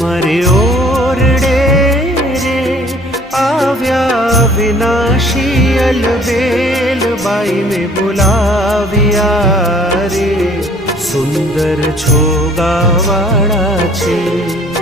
મારે ઓરડે રે આવ્યા વિનાશી અલબેલ બાઈ ને બોલા સુંદર છોગાવાળા છે.